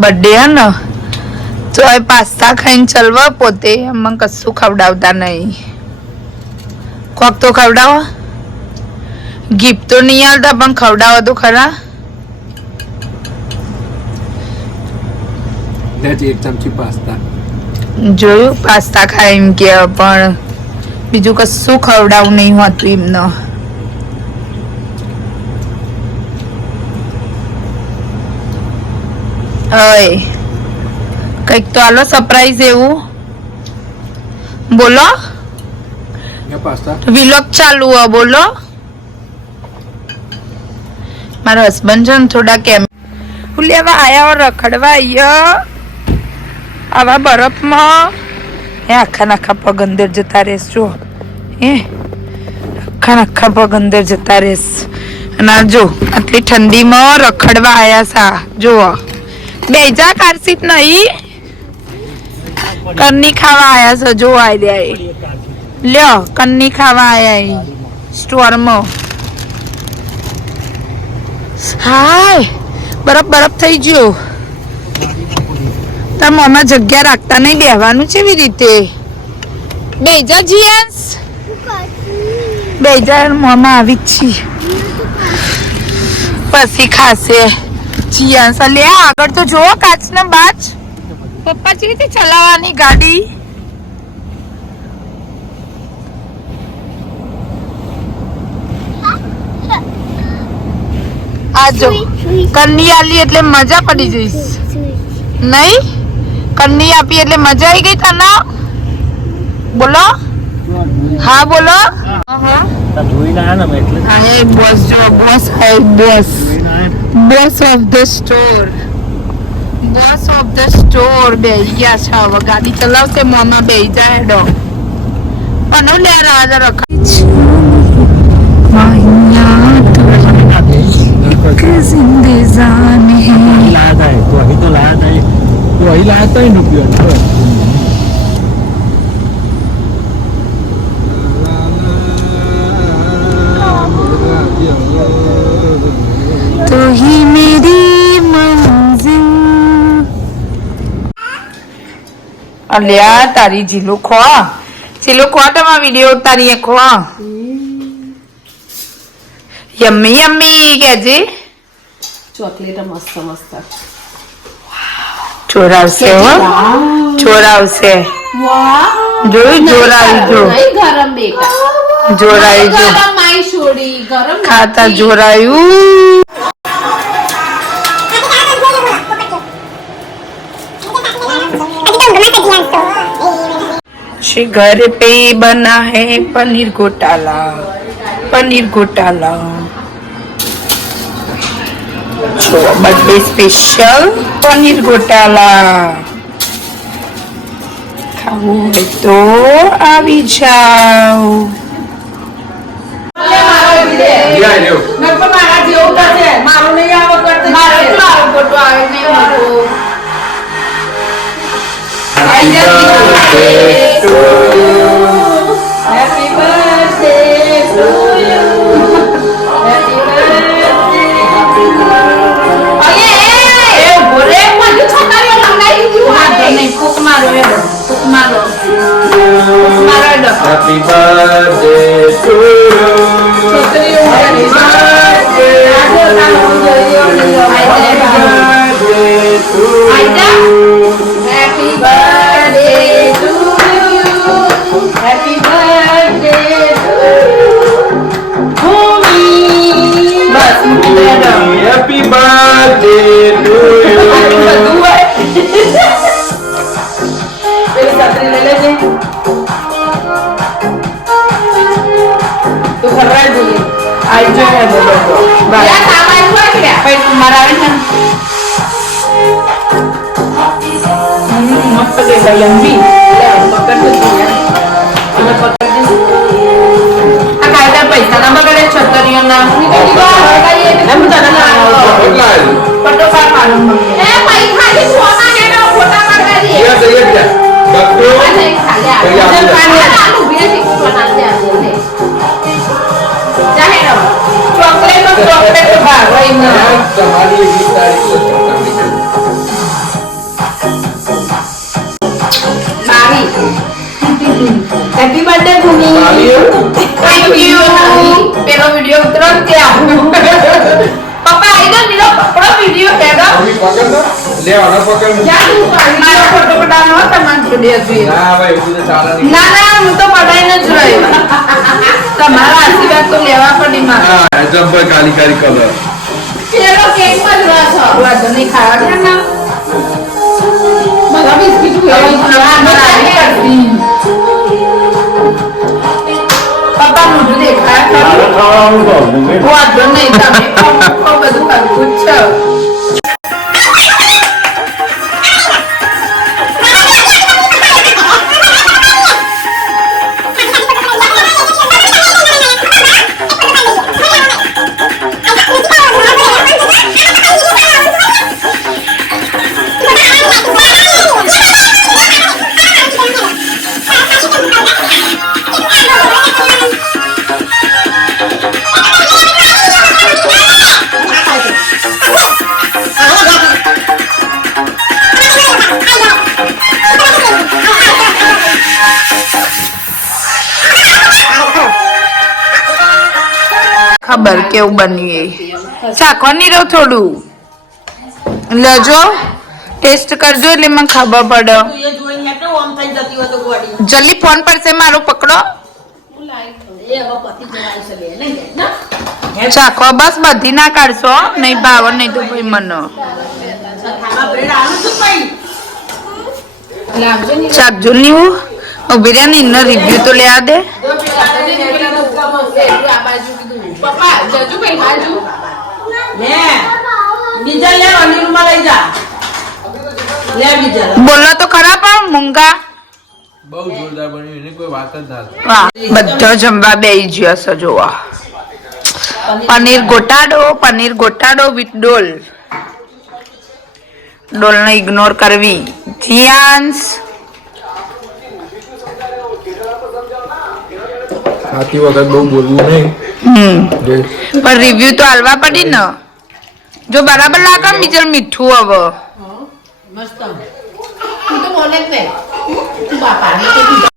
Birthday है ना तो आई पास्ता खाइन चलवा पोते अम्मा कस्सू खवडावता नहीं कोक तो खवडावा गिफ्ट तो नहीं आलता पण खवडावा तो खरा एक चमची पास्ता જોયું પાસ્તા ખાય એમ કે પણ બીજું કશું ખવડાવું નહીં હોતું એમને અય કંઈક તો આલો સરપ્રાઈઝ એવું બોલો વિલોગ ચાલુ હો બોલો મારા હસબન્ડ છે ને થોડા કેમ હું લેવા આયા રખડવા આયા આવા બરફમાં હે આખા નાખા પગ અંદર જતા રહેશ જો હે આખા નાખા પગ અંદર જતા રહેશ અને જો આટલી ઠંડીમાં રખડવા આયા સા જો બેજા કાર સીટ નહીં કન્ની ખાવા આયા છે જો આઈ લ્યો કન્ની ખાવા આયા સ્ટોરમાં હાય બરફ બરફ થઈ ગયો મોમાં જગ્યા રાખતા નહીં બેહવાનું છે એવી રીતે બેજા જીએસ બેજા મોમાં આવી જ છી પછી ખાશે જીએસ લે આગળ તો જોવો કાચના બાજ પપ્પા છે રીતે ચલાવવાની ગાડી આજો કન્ની આલી એટલે મજા પડી જઈશ નહીં કન્ની આપી એટલે મજા આવી ગઈ તને બોલો હા બોલો બોસ જો બોસ હે boss boss of the store boss of the store બે ગયા છે હવે ગાડી ચલાવશે મોમાં બે જાય ડો પણ લે રાજા રખાય जिंदगी लाया है तो अभी तो लाया नहीं तो वही लाया था ही रुपये तो ही मेरी मंजिल अलिया तारी जिलो खो तमा वीडियो उतारी खो यम्मी यम्मी कहजे ચોકલેટ મસ્ત મસ્ત ચોરાવશે હો ચોરાવશે જોઈ જોરાવી જો ગરમ બેટા જોરાવી જો ગરમ માઈ છોડી ગરમ ખાતા જોરાયું श्री घर पे बना है पनीर घोटाला बर्थडे स्पेशल पनीर घोटाला खाओ तो आवी जाओ Happy birthday to you. Happy birthday. Happy birthday to you. Happy birthday to you. Happy birthday to you. Happy birthday to you. Happy birthday to you. पैसा ना बगड़े छतरियों ना पटोका मालूम चॉकलेट भाग happy birthday Bhoomi thank you પેલો video ઉતરો ને ત્યાં પપ્પા આઈ ગયો નીલો પકડો વિડિયો હેડો મારો ફોટો પડાવવાનો તમારે જોડે જોઈએ ના ના હું તો પડાઈને જ રહ્યો તમારા આશીર્વાદ તો લેવા પડી મારે કાલી કાલી કલર પેલો કેક માં જ છો વાંધો નહીં ખાવા દે ને બધા બિસ્કિટ પપ્પા મોઢું દેખાય ખરું? વાંધો નહીં તમે ખાઓ બધું કરવું જ છે ખબર કેવું બન્યું એ ચાખવાની રહો થોડું લેજો ટેસ્ટ કરજો એટલે મને ખબર પડે જલ્દી ફોન પર છે મારો પકડો ચાખો બસ બધી ના કાઢશો નહીં ભાવ નહીં તો ભાઈ મને ચાખજો નહીં ઉભી રહ્યા ને એનો રિવ્યુ તો લેવા દે પપ્પા જજુ ભાઈ બાજુ લે બીજા લે અનિલ માં લઈ જા લે બીજા બોલો તો ખરા પણ મૂંગા બહુ જોરદાર બન્યું એની કોઈ વાત જ ના વાહ બધો જમવા બેસી ગયો છે જોવા પનીર ગોટાડો વિથ ડોલ ડોલને ઇગ્નોર કરવી જીયાન્સ સાચી વખત બહુ બોલવું નહીં પણ રિવ્યુ તો હાલવા પડી ને જો બરાબર લાગે બીજું મીઠું હવે મસ્ત તું તો બોલે જ નહીં તું બાપા ને તો તું